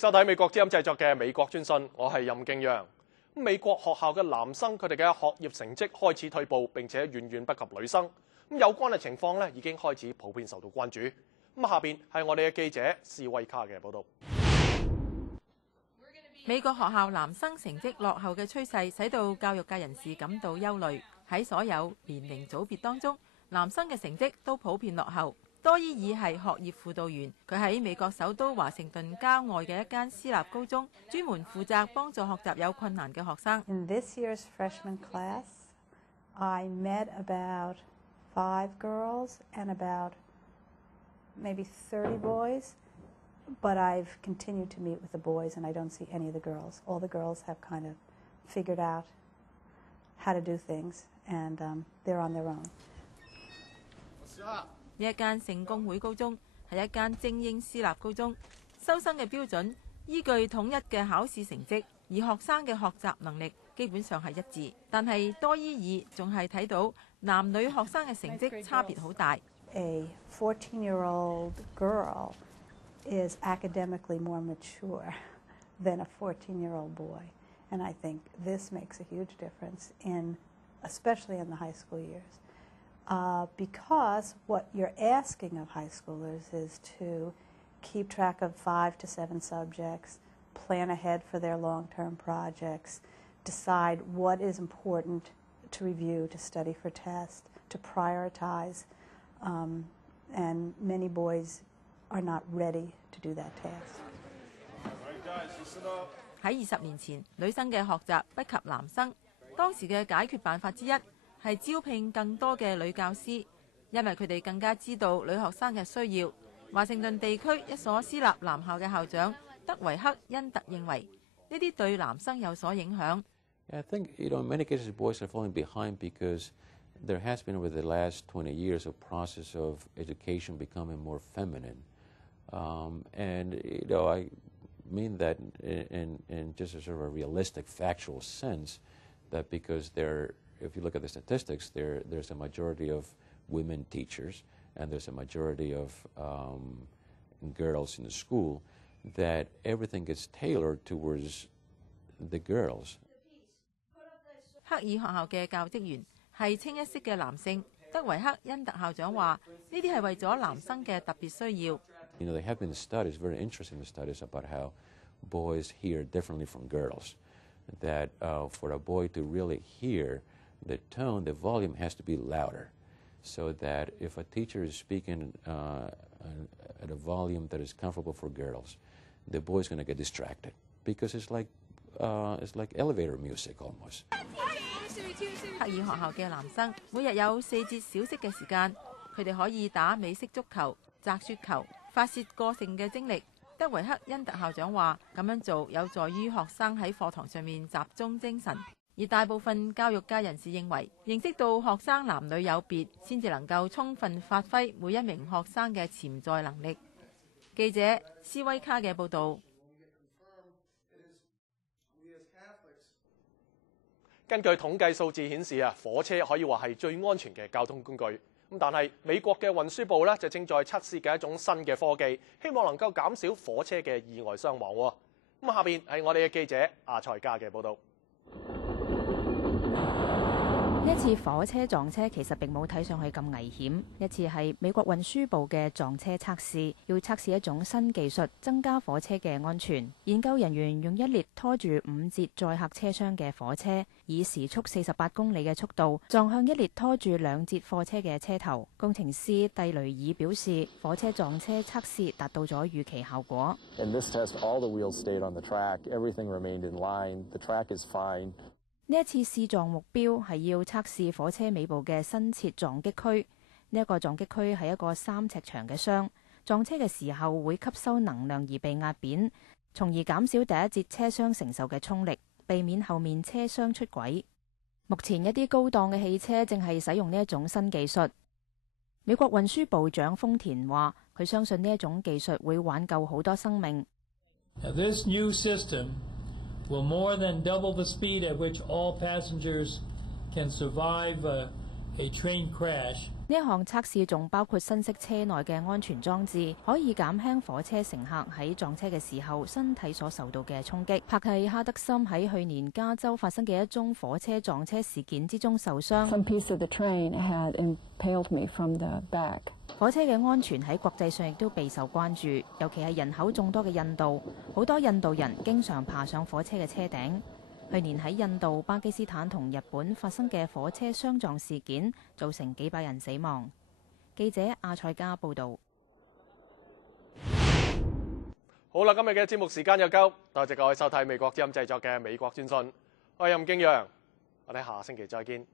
收睇美國之音製作嘅美國專訊，我係任敬陽。美國學校嘅男生佢哋嘅學業成績開始退步，並且遠遠不及女生。有關嘅情況咧已經開始普遍受到關注。下邊係我哋嘅記者斯威卡嘅報導。美國學校男生成績落後嘅趨勢，使到教育界人士感到憂慮。喺所有年齡組別當中，男生嘅成績都普遍落後。多伊爾係學業輔導員，佢喺美國首都華盛頓郊外嘅一間私立高中，專門負責幫助學習有困難嘅學生。In this year's freshman class, I met about 5 girls and about maybe 30 boys, but I've continued to meet with the boys, and I don't see any of the girls. All the girls have kind of figured out how to do things, and they're on their own. 呢一間聖公會高中係一間精英私立高中，收生嘅標準依據統一嘅考試成績，而學生嘅學習能力基本上係一致。但係多伊爾仲係睇到男女學生嘅成績差別好大。A 14-year-old girl is academically more mature than a 14-year-old boy, and I think this makes a huge difference especially in the high school years. Because what you're asking of high schoolers is to keep track of 5 to 7 subjects, plan ahead for their long-term projects, decide what is important to review, to study for tests, to prioritize, and many boys are not ready to do that task. 喺20年前，女生嘅學習不及男生，當時嘅解決辦法之一係招聘更多嘅女教師，因為佢哋更加知道女學生嘅需要。華盛頓地區一所私立男校嘅校長德維克恩特認為，呢啲對男生有所影響。I think, in many cases, boys are falling behind because there has been over the last 20 years a process of education becoming more feminine, and I mean that in just a sort of a realistic, factual sense, that because if you look at the statistics, there's a majority of women teachers, and there's a majority of girls in the school, that everything gets tailored towards the girls. 克爾學校嘅教職員係清一色嘅男性。德維克恩特校長話：呢啲係為咗男生嘅特別需要。There have been studies, very interesting studies, about how boys hear differently from girls. That for a boy to really hear the tone, the volume has to be louder, so that if a teacher is speaking at a volume that is comfortable for girls, the boy is going to get distracted because it's like elevator music almost. 克爾學校嘅男生每日有4節小息嘅時間，佢哋可以打美式足球、擲雪球，發泄個性嘅精力。德維克恩特校長話：咁樣做有助於學生喺課堂上面集中精神。而大部分教育界人士認為，認識到學生男女有別，先至能夠充分發揮每一名學生嘅潛在能力。記者斯威卡嘅報導。根據統計數字顯示火車可以話係最安全嘅交通工具。但係美國嘅運輸部就正在測試嘅一種新嘅科技，希望能夠減少火車嘅意外傷亡。下邊係我哋嘅記者阿塞加嘅報導。呢一次火車撞車其實並冇睇上去咁危險。一次係美國運輸部嘅撞車測試，要測試一種新技術，增加火車嘅安全。研究人員用1列拖住5節載客車廂嘅火車，以時速48公里嘅速度撞向1列拖住2節貨車嘅車頭。工程師蒂雷爾表示，火車撞車測試達到咗預期效果。In this test, all the wheels stayed on the track. Everything remained in line. The track is fine. 呢一次試撞目標係要測試火車尾部嘅新設撞擊區。呢一個撞擊區係一個3尺長嘅箱，撞車嘅時候會吸收能量而被壓扁，從而減少第一節車廂承受嘅衝力，避免後面車廂出軌。目前一啲高檔嘅汽車正係使用呢一種新技術。美國運輸部長豐田話：佢相信呢一種技術會挽救好多生命。This new system will more than double the speed at which all passengers can survive a train crash 呢一項測試仲包括新式車內嘅安全裝置，可以減輕火車乘客喺撞車嘅時候身體所受到嘅衝擊。帕契哈德森喺去年加州發生嘅一宗火車撞車事件之中受傷。Some piece of the train had impaled me from the back. 火車嘅安全喺國際上亦都備受關注，尤其係人口眾多嘅印度，好多印度人經常爬上火車嘅車頂。去年喺印度、巴基斯坦同日本發生嘅火車相撞事件，造成幾百人死亡。記者阿塞加報導。好啦，今日嘅節目時間又夠，多謝各位收睇美國之音製作嘅《美國專訊》，我係任敬陽，我哋下星期再見。